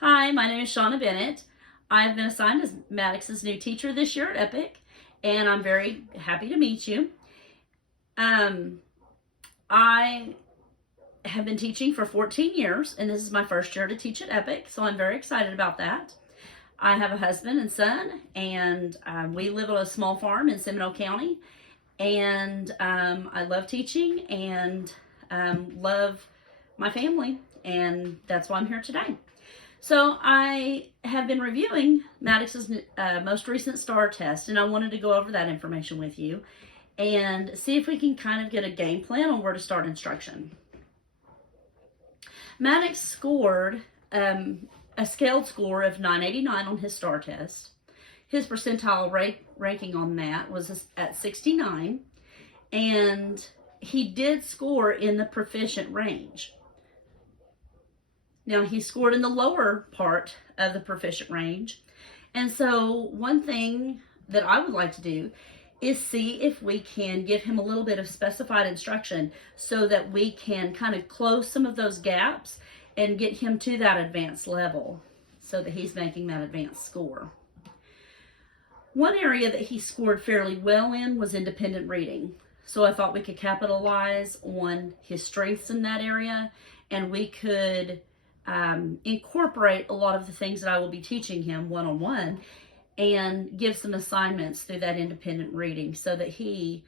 Hi, my name is Shauna Bennett. I've been assigned as Maddox's new teacher this year at EPIC, and I'm very happy to meet you. I have been teaching for 14 years, and this is my first year to teach at EPIC, so I'm very excited about that. I have a husband and son, and we live on a small farm in Seminole County, and I love teaching and love my family, and that's why I'm here today. So I have been reviewing Maddox's most recent STAR test, and I wanted to go over that information with you and see if we can kind of get a game plan on where to start instruction. Maddox scored a scaled score of 989 on his STAR test. His percentile ranking on that was at 69, and he did score in the proficient range. Now, he scored in the lower part of the proficient range. And so one thing that I would like to do is see if we can give him a little bit of specified instruction so that we can kind of close some of those gaps and get him to that advanced level so that he's making that advanced score. One area that he scored fairly well in was independent reading. So I thought we could capitalize on his strengths in that area, and we could incorporate a lot of the things that I will be teaching him one-on-one and give some assignments through that independent reading so that he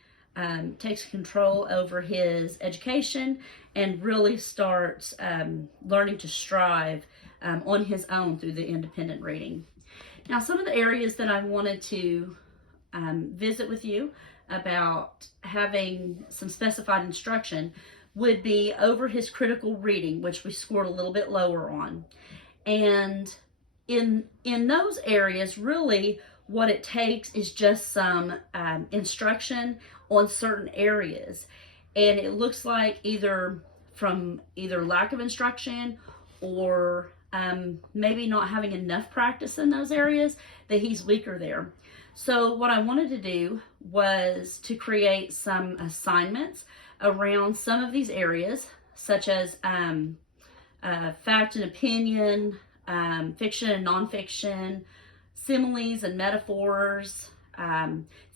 takes control over his education and really starts learning to strive on his own through the independent reading. Now, some of the areas that I wanted to visit with you about having some specified instruction would be over his critical reading, which we scored a little bit lower on. And in those areas, really what it takes is just some instruction on certain areas. And it looks like either lack of instruction or maybe not having enough practice in those areas that he's weaker there. So what I wanted to do was to create some assignments around some of these areas, such as fact and opinion, fiction and nonfiction, similes and metaphors,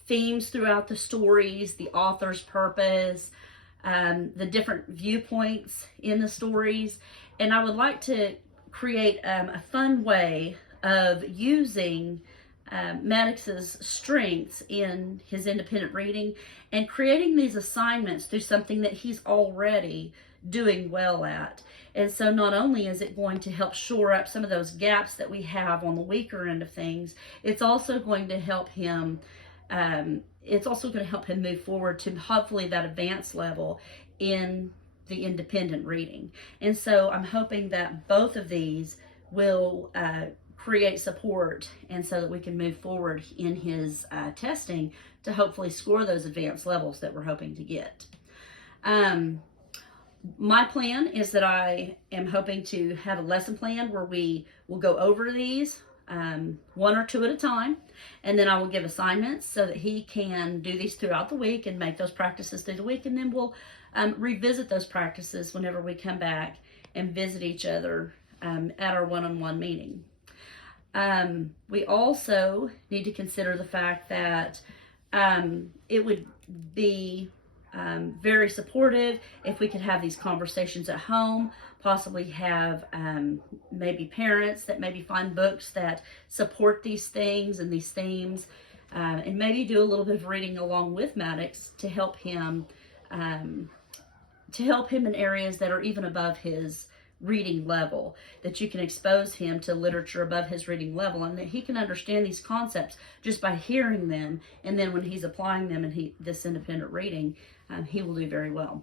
themes throughout the stories, the author's purpose, the different viewpoints in the stories. And I would like to create a fun way of using Maddox's strengths in his independent reading and creating these assignments through something that he's already doing well at. And so not only is it going to help shore up some of those gaps that we have on the weaker end of things, it's also going to help him move forward to hopefully that advanced level in the independent reading. And so I'm hoping that both of these will create support, and so that we can move forward in his testing to hopefully score those advanced levels that we're hoping to get. My plan is that I am hoping to have a lesson plan where we will go over these one or two at a time, and then I will give assignments so that he can do these throughout the week and make those practices through the week, and then we'll revisit those practices whenever we come back and visit each other at our one-on-one meeting. We also need to consider the fact that it would be very supportive if we could have these conversations at home, possibly have maybe parents that maybe find books that support these things and these themes, and maybe do a little bit of reading along with Maddox to help him in areas that are even above his reading level, that you can expose him to literature above his reading level, and that he can understand these concepts just by hearing them, and then when he's applying them in this independent reading, he will do very well.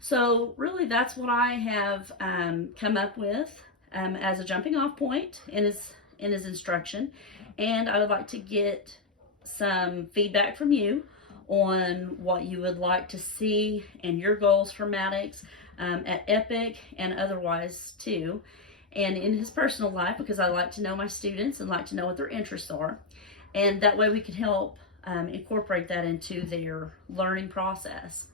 So really that's what I have come up with as a jumping off point in his instruction, and I would like to get some feedback from you on what you would like to see and your goals for Maddox at EPIC and otherwise too, and in his personal life, because I like to know my students and like to know what their interests are, and that way we can help incorporate that into their learning process.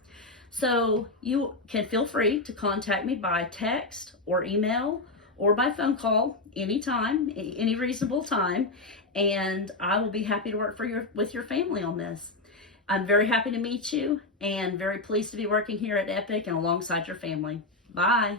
So you can feel free to contact me by text or email or by phone call anytime, any reasonable time, and I will be happy to work with your family on this. I'm very happy to meet you and very pleased to be working here at EPIC and alongside your family. Bye.